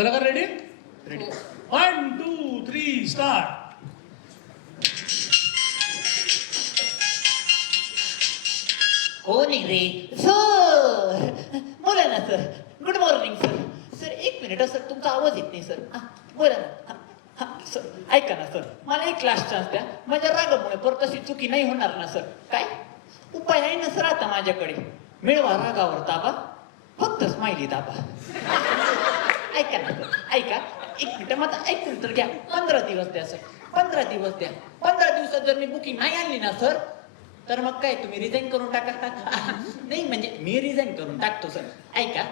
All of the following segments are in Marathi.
कलाकार रेडी? रेडी. 1 2 3 स्टार्ट. कोण आहे रे? सर बोला ना sir. Good morning sir. Sir एक मिनिट सर, तुमचा आवाज येत नाही सर. बोला ना. सर ऐका ना सर, मला एक लास्ट चान्स द्या. माझ्या रागामुळे परत अशी चुकी नाही होणार ना सर? काय उपाय आहे ना सर आता माझ्याकडे? मिळवा रागावर ताबा, फक्त स्माइली दाबा. ऐका ना सर, ऐका एक मिनिट, मग ऐकून तर घ्या. 15 दिवस द्या सर, 15 दिवस द्या. 15 दिवसात जर मी बुकिंग नाही आणली ना सर, तर मग काय तुम्ही रिझाईन करून टाका. नाही म्हणजे मी रिझाईन करून टाकतो सर. ऐका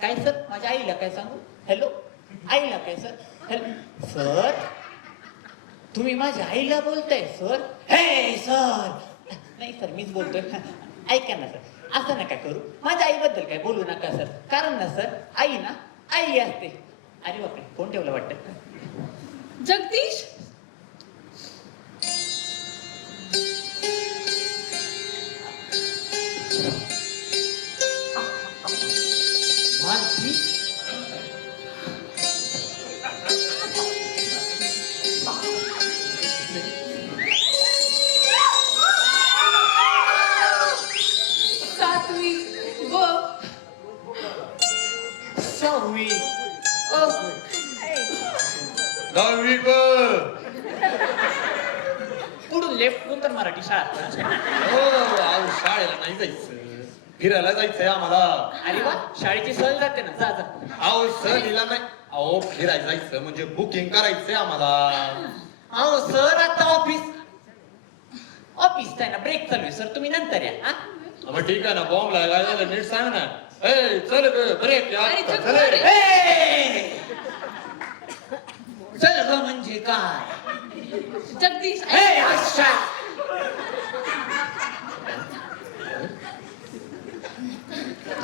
काय सर, माझ्या आईला काय सांगू? हॅलो आईला काय सर? हॅलो सर, तुम्ही माझ्या आईला बोलताय सर? हे सर नाही सर, मीच बोलतोय. ऐका ना सर, असं नका करू. माझ्या आईबद्दल काय बोलू नका सर, कारण ना सर आई ना आई असते. अरे बापरे, फोन ठेवला वाटतं. जगदीश, मानसी, सातवी व 6वी. 10वी ब. पुढून लेफ्ट उत्तर मराठी शाळा. हो अहो शाळेला नाही जायचं, फिरायला जायचंय आम्हाला. अरे वा, शाळेची सहल जाते ना. जा जा. अहो सहलीला नाही, अहो फिरायला जायचं म्हणजे बुकिंग करायचंय आम्हाला. अहो सर आता ऑफिस आहे ना, ब्रेक चालू आहे सर, तुम्ही नंतर या. हा मग ठीक आहे ना, बॉम्ब लागला झालं नीट सांग ना. ए चल ब्रेक अरे, चल, चल. अरे. ए! चल ग म्हणजे काय? जगदीश ए अच्छा,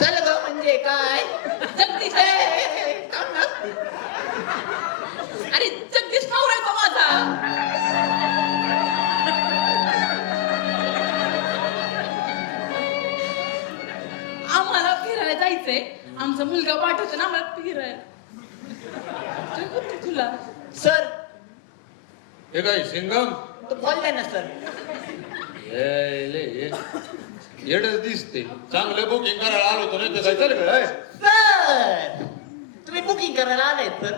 चल ग म्हणजे काय? जगदीश ए, थांब ना. अरे जगदीश नवरायचा माझा. आम्हाला फिरायला जायचंय. आमचा मुलगा पाठवतो ना आम्हाला फिरायला. तुला सर हे काय सिंगम तो बोललाय ना सर. येडच दिसते. चांगलं बुकिंग करायला आलो होतो नाही तर काय चल काय. सर तुम्ही बुकिंग करायला आलाय सर?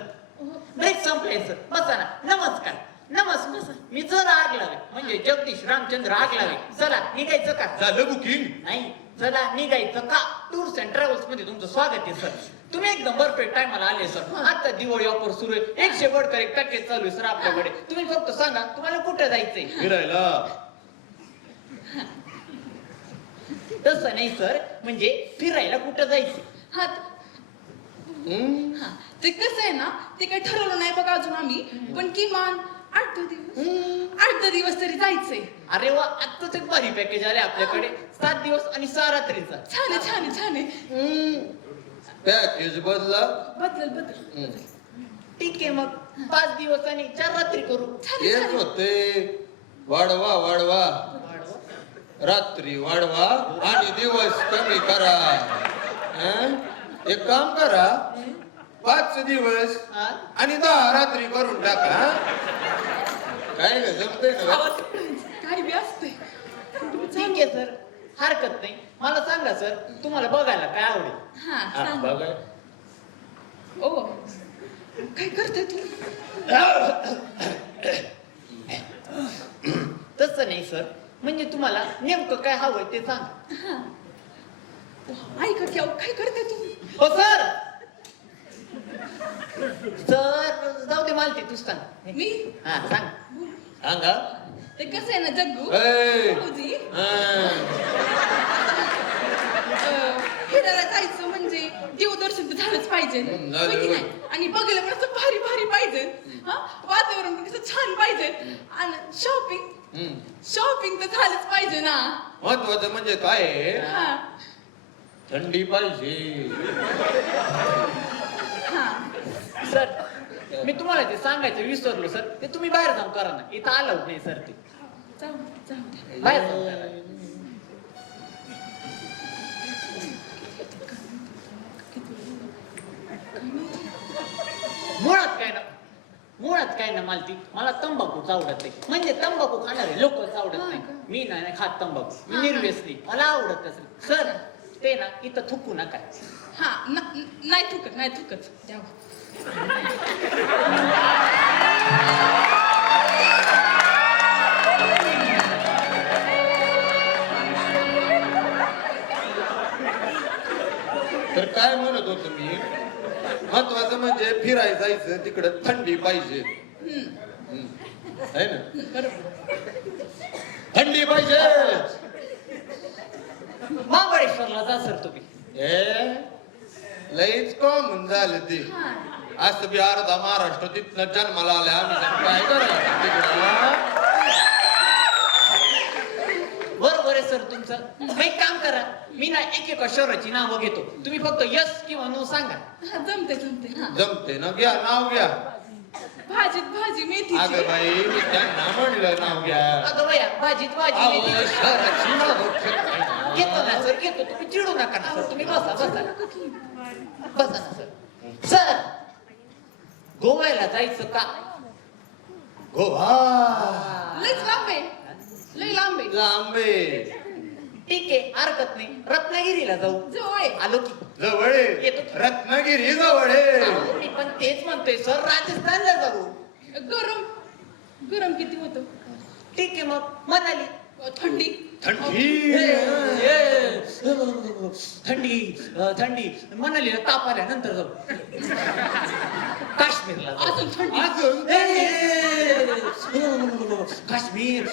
ब्रेक संपलाय सर, बसा ना. नमस्कार. नमस्कार. मी जर आग लावे म्हणजे जगदीश रामचंद्र आग लावे. चला निघायचं का? झालं बुकिंग? नाही, चला निघायचं का? टूर्स अँड ट्रॅव्हल्स मध्ये तुमचं स्वागत आहे सर. तुम्ही एकदम परफेक्ट टायमाला आले सर. आता दिवाळी ऑफर सुरू आहे, 100 बडकर एक पॅकेज चालू आहे सर आपल्याकडे. तुम्ही फक्त सांगा तुम्हाला कुठे जायचंय. फिरायला. तसं नाही सर, म्हणजे फिरायला कुठं जायचं. हा ते कसं आहे ना, ते काही ठरवलं नाही बघा अजून आम्ही, पण किमान 8-10 दिवस तरी जायचंय. अरे वा, आत्ताच एक भारी पॅकेज आले आपल्याकडे. 7 दिवस आणि 6 रात्रीचा. छान आहे, छान आहे, छान आहे. पॅकेज बदला. बदल. ठीक आहे, मग 5 दिवस आणि 4 रात्री करू. छान आहे, हेच छान आहे. होते. वाढवा रात्री वाढवा आणि दिवस कमी करा. हं? एक काम करा, 5 दिवस हा? आणि 10 रात्री करून टाका. काय ग जमतंय ना? आवाज काय बी असते. ठीक आहे सर, हरकत नाही. मला सांगा सर, तुम्हाला बघायला काय आवडेल? हा हा, सांग. बघा. ओ काय करताय तू? तसं नाही सर, म्हणजे तुम्हाला नेमकं काय हवंय ते सांग. हा. ऐका की, अहो, काय करताय तू? हो सर. सर जाऊ दे, मला ते तूच सांग. मी हा सांग. सांगा. ते कसं आहे ना जग्गू ए. भाऊजी, हं. फिरायला जायचं म्हणजे देवदर्शन तर झालंच पाहिजे. झालं. होय की नाही? आणि बघायला पण असं भारी भारी पाहिजे. हा, वातावरण पण कसं छान पाहिजे. आणि शॉपिंग तर झालंच पाहिजे ना. महत्वाचं म्हणजे काय आहे? हा थंडी पाहिजे. हा. सर मी तुम्हाला ते सांगायचं विसरलो सर. ते तुम्ही बाहेर जाऊन करा ना, इथं अलाउड नाही सर. ते जाऊ द्या. बाहेर जाऊन करा. मुळात काय ना मालती मला तंबाखूच आवडत नाही म्हणजे तंबाखू खाणारे लोकच आवडत हा नाही का? मी नाही खात तंबाखू मी हा. निर्व्यसनी मला आवडत असेल सर ते ना इथं थुकू नका हा नाही थुकत नाही थुकत द्या. तर काय म्हणत होतो मी महत्वाचं म्हणजे फिरायला जायचं तिकडं थंडी पाहिजे आहे ना बरोबर. थंडी पाहिजे महाबळेश्वरला जा सर तुम्ही ए लईच कॉमन झालं ते हा. असं बी अर्धा महाराष्ट्र तिथनं जन्माला आले आम्ही जाऊन काय करायचं तिकडं बरोबर आहे सर तुमचं मग एक काम करा मी ना एकेका शहराची नावं घेतो तुम्ही फक्त यस किंवा नो सांगा हा, जमते हा. जमते ना घ्या नाव घ्या भाजीत भाजी मेथीची. अगं बाई मी त्यांना म्हणलं नाव घ्या अगं बया भाजीत भाजी अहो, मेथीची. शहराची नावं घेतो ना सर घेतो तुम्ही चिडू नका ना सर तुम्ही बसा बसा बसा ना सर सर गोव्याला जायचं का गोवा लईच लांब आहे लई लांब आहे लांबे ठीक आहे हरकत नाही रत्नागिरीला जाऊ जवळ आहे. आलो की जवळे येतो. रत्नागिरी जवळे अहो, मी पण तेच म्हणतोय सर राजस्थानला जाऊ गरम गरम किती होतं ठीक आहे मग मनाली थंडी थंडी थंडी थंडी मनालीला ताप आल्यानंतर जाऊ काश्मीरला जाऊ अजून थंडी अजून काश्मीर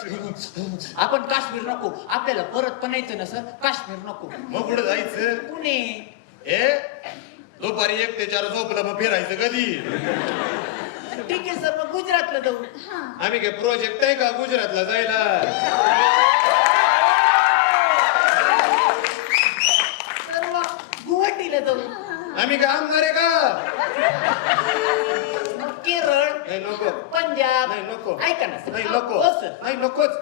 आपण काश्मीर नको आपल्याला परत पण यायचं ना सर काश्मीर नको मग कुठं जायचं पुणे ए दुपारी 1 ते 4 झोपलं मग फिरायचं कधी ठीक आहे सर मग गुजरातला जाऊ आम्ही काय प्रोजेक्ट आहे का गुजरातला जायला तर मग गुवाहाटीला जाऊ आम्ही काय आमदार आहे का मग केरळ नाही नको पंजाब नाही नको ऐका ना सर नाही नको हो सर नाही नकोच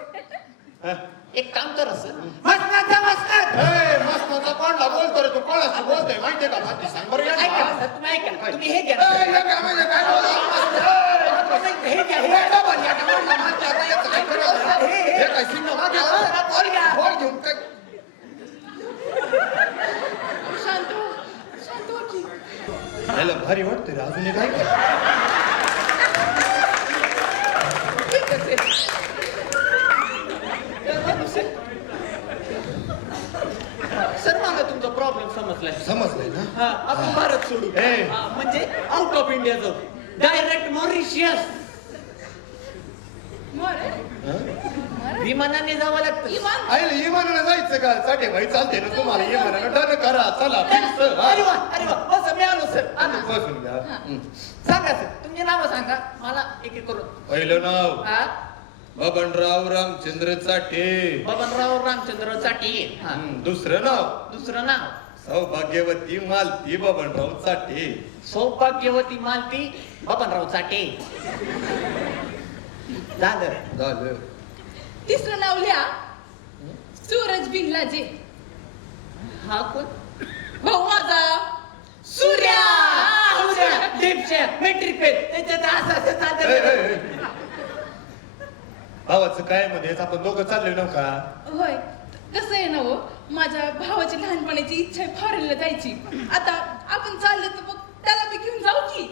हा. एक काम करा सर मस्ताचा मस्तात ए, मस्ताचा कोणला बोलतो रे तू कोणाशी बोलतोय माहितीये का माहिती सांग बरं ऐका या ना सर तुम्ही ऐका ना तुम्ही हे घ्या ए, ना. हे काय म्हणजे काय बोलतो? हे घ्या हे हे काय बोल, या काय बोलला? माहिती आता याचं काय करायचं? हे काय सिंह मागे घ्या, आला? बॉल घ्या. बॉल घेऊन काय शांत हो. शांत हो की. याला भारी वाटतं रे अजून हे काय कर सर मला तुमचा प्रॉब्लेम समजलाय समजलंय ना हा आपण भारत सोडू ए. हा, म्हणजे आउट ऑफ इंडिया जाऊ डायरेक्ट मॉरिशियस विमानाने जावं लागतं इमान आईला इमानानं जायचं का चाटे भाई चालते ना तुम्हाला इमानानं डन करा चला फिक्स अरे वा अरे वा बस मी आलो सर आलो. बसून घ्या सांगा सर तुमची नावं सांगा मला एक एक करून पहिलं नाव हा बबनराव रामचंद्र चाटे बबनराव रामचंद्र चाटी हा दुसरं नाव दुसरं नाव सौभाग्यवती मालती बबनराव चाटे सौभाग्यवती मालती बबनराव चाटे झालं झालं तिसरं नाव लिहा सूरज बिन लाजे हा कोण भाऊ माझा सूर्या सूर्या दीपच्या मेट्रिक फेल त्याच्यात असं असं ए, चालतं ए, ए. भावाचं काय मध्ये आपण दोघं चाललोय नव्हता होय कसं आहे ना हो माझ्या भावाची लहानपणाची इच्छा आहे फॉरेनला जायची आता आपण चाललो तर मग त्याला मी घेऊन जाऊ की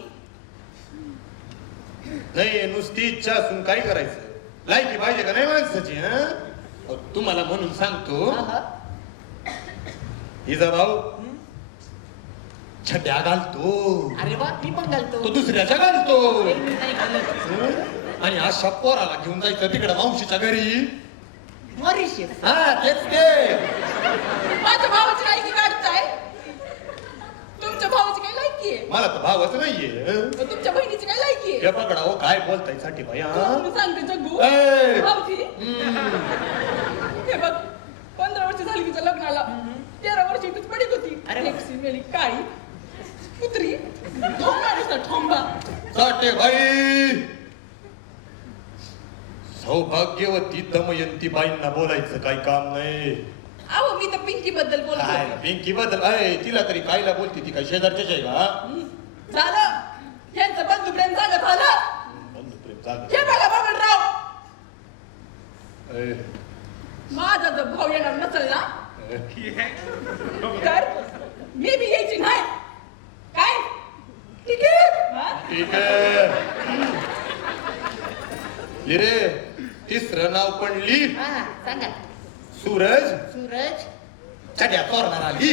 नाही नुसती इच्छा असून काय करायचं लायकी पाहिजे का नाही माणसाची हा अहो, तुम्हाला म्हणून सांगतो हिचा भाऊ छड्या घालतो अरे वा मी पण घालतो तो दुसऱ्याच्या घालतो मी नाही घालत आणि अशा पोराला घेऊन जायचं तिकडे मावशीच्या घरी मॉरिशियस हा तेच ते माझ्या भावाची लायकी काढताय तुमच्या भावाची काय लायकी आहे मला तर भावच नाहीये मग तुमच्या बहिणीची काय लायकी आहे हे पकडा हो काय बोलताय साठी भाई हा मी सांगते जग्गू ए. भावकी हे बघ 15 वर्ष झाली तिच्या लग्नाला 13 वर्ष इथेच पडत होती अरे वा. एकसी मेली काळी कुत्री ठोंबा नुसता ठोंबा चाटे भाई सौभाग्यवती दमयंती बाईंना बोलायचं काही काम नाही अहो मी तर पिंकी बद्दल बोलत काय होते पिंकी बद्दल आहे तिला तरी कायला बोलती ती काय शेजारच्याच आहे का झालं यांचं बंधुप्रेम झालं झालं हे बघा बबनराव, ए, माझा जर भाऊ येणार नसेल ना तर मी बी यायची नाही. काय ठीक आहे हा? ठीक आहे. लिरे तिसरं नाव पण लिह. हा सांगा. सूरज सूरज. चड्या चोरणार आली.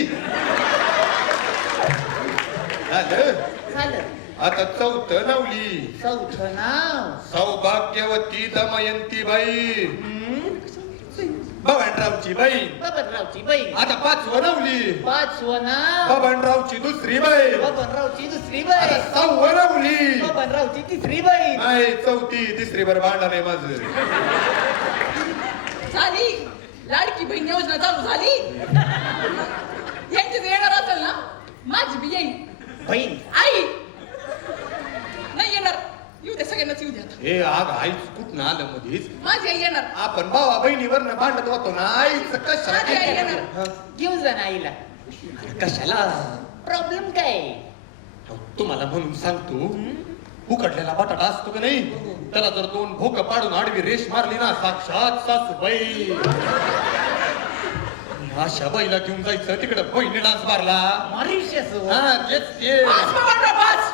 झालं. झालं. आता चौथं नाव लिह. चौथं नाव. सौभाग्यवती दमयंती बाई, बबनरावची बहीण. बबनरावची बहीण. आता पाचवं नाव लिह. पाचवं नाव. बबनरावची दुसरी बहीण. बबनरावची दुसरी आता बहीण. सहावं नाव लिह. बबनरावची तिसरी बहीण. नाही चौथी तिसरी बर भांडण आहे माझं. झाली लाडकी बहीण योजना चालू झाली. यांची जर येणार असेल ना माझी बी येईल. बहीण. आई नाही येणार, येऊ द्या सगळ्यांनाच येऊ द्या. हे आग आईच कुठं आलं मध्येच. माझी आई येणार. आपण भावा बहिणीवरनं भांडत होतो ना, आईचं कशाला माझी आई येणार. हं? घेऊन जा ना आईला. कशाला प्रॉब्लेम काय? तुम्हाला म्हणून सांगतो, उकडलेला बटाटा असतो का नाही, त्याला जर दोन भोक पाडून आडवी रेष मारली ना, साक्षात सासूबाई. अशा बाईला घेऊन जायचं तिकडे बहिणी डान्स मारला. मॉरिशस. हा तेच ते. पाच बबनराव, पाच.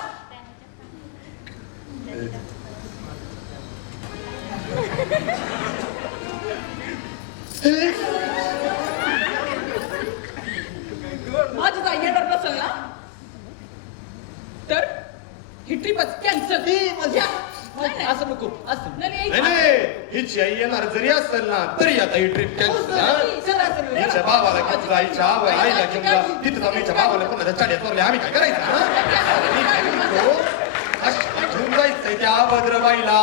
माझी आई येणार नसेल ना तर ही ट्रिपच कॅन्सल. असं नको असं. नाही नाही, हिची आई येणार जरी असेल ना तरी आता ही ट्रिप कॅन्सल. हिच्या भावाला घेऊन जा, हिच्या आईला घेऊन जा. तिथं जाऊन हिच्या भावाला कोणाच्या चढ्या चोरल्या, आम्ही काय करायचं? हा? मी काय म्हणतो, अशा घेऊन जायचंय त्या अभद्रबाईला.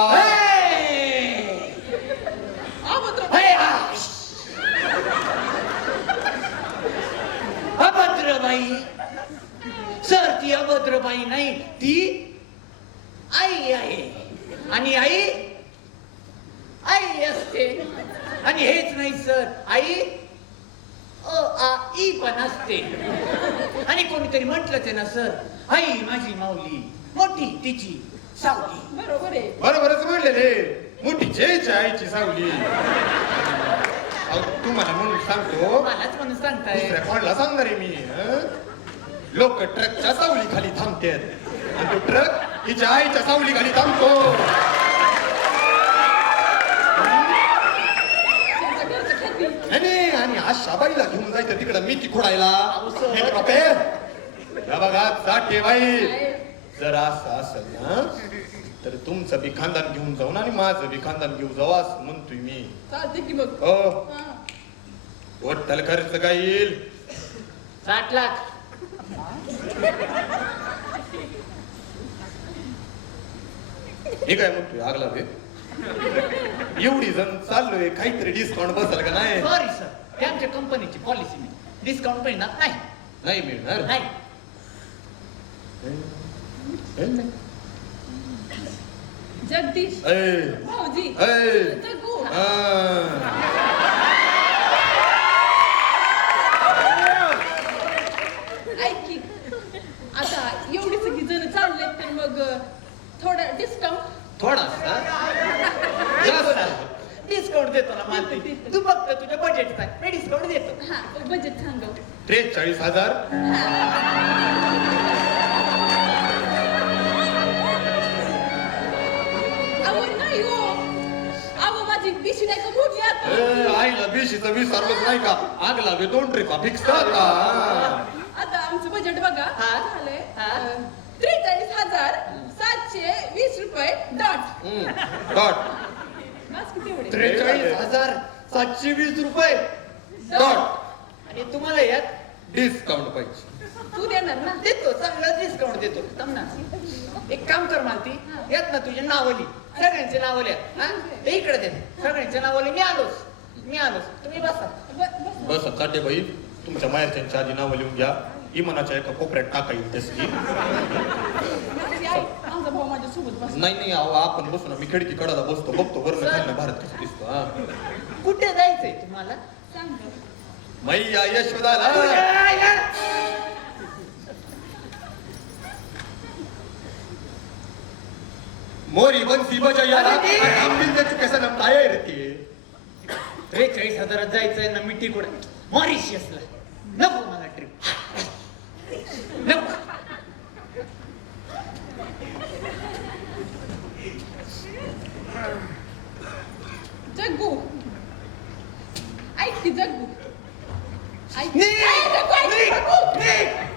अभद्रबाई. सर ती अभद्रबाई नाही, ती आई आहे. आणि आई आई असते. आणि हेच नाही सर, आई अ आ ई पण असते. आणि कोणीतरी म्हटलंच आहे ना सर, आई माझी माऊली, मोठी तिची सावली. बरोबर आहे. बरोबरच म्हणलेले, मोठी जयच्या आईची सावली. अहो, तुम्हाला म्हणून सांगतो, मलाच म्हणून सांगताय. दुसऱ्या कोणाला सांगणार आहे मी? लोक ट्रकच्या सावली खाली थांबतात आणि तो ट्रक हिच्या आईच्या सावली खाली थांबतो. त्यांच्या घरचं खाती. आणि आणि अशा बाईला घेऊन जायचं तिकडं मी ती खोडायला. अहो, सर. हे बापे, या बघा चाटे बाई, जर असं असेल ना तर तुमचं बी खानदान घेऊन जाऊन आणि माझं बी खानदान घेऊन जाऊ असं म्हणतोय मी. चालते की मग. हो, हा. टोटल खर्च काय येईल? 60 लाख. हे काय म्हणतोय आगला बे? एवढी जण चाललोय, काहीतरी डिस्काउंट बसेल का नाही? सॉरी सर, ते आमच्या कंपनीची पॉलिसी नाही. डिस्काउंट मिळणार नाही. नाही मिळणार. नाही. जगदीश ए, भाऊजी ए, जगू. ऐक की, आता एवढी सगळी जण चालले तर मग थोडा डिस्काउंट. थोडासा डिस्काउंट देतो ना मालती. तू फक्त तुझ्या बजेट आहे, मी डिस्काउंट देतो. हा बजेट सांगव. 43,000. अहो नाही हो, अहो माझी बिशी नाही का मोठी आता. ए, आईला बीशीचं विसरलंच नाही का? आग लावे 2 ट्रिपा फिक्स आता. आता आमचं बजेट बघा. हा. झालंय हा. 43,720 रुपये डॉट. डॉट. बस किती एवढे? 43,720 रुपये. डॉट. आणि तुम्हाला यात डिस्काउंट पाहिजे. तू देणार ना? देतो, चांगला डिस्काउंट देतो. थांब ना. एक काम कर मालती, यात ना तुझे नावली, सगळ्यांचे नावले ते इकडे दे. सगळ्यांचे नावले. मी आलोच. तुम्ही बसा. बस. बस चाटे बाई, तुमच्या माहेरच्यांच्या आधी नावं लिहून घ्या. इमानाच्या एका कोपऱ्यात टाका येईल तसली. माझी आई, माझा भाऊ माझ्या सोबत बस. नाही नाही, अहो आपण बसू ना. मी खिडकी कडाला बसतो, बघतो वरण खाल्लं भारत कसं दिसतो. हा, कुठे जायचंय तुम्हाला? सांग. मैया यशोदाला. मोरी बन्सी बजाया आंबिल तू कसा नमताय रे ते 43,000 जायचंय ना मिठी कुठे मॉरिशियसला नको मला ट्रिप नको जग्गू ऐक की जग्गू ऐक निघ! ऐक, जग्गू, ऐक, निघ! जग्गू. निघ!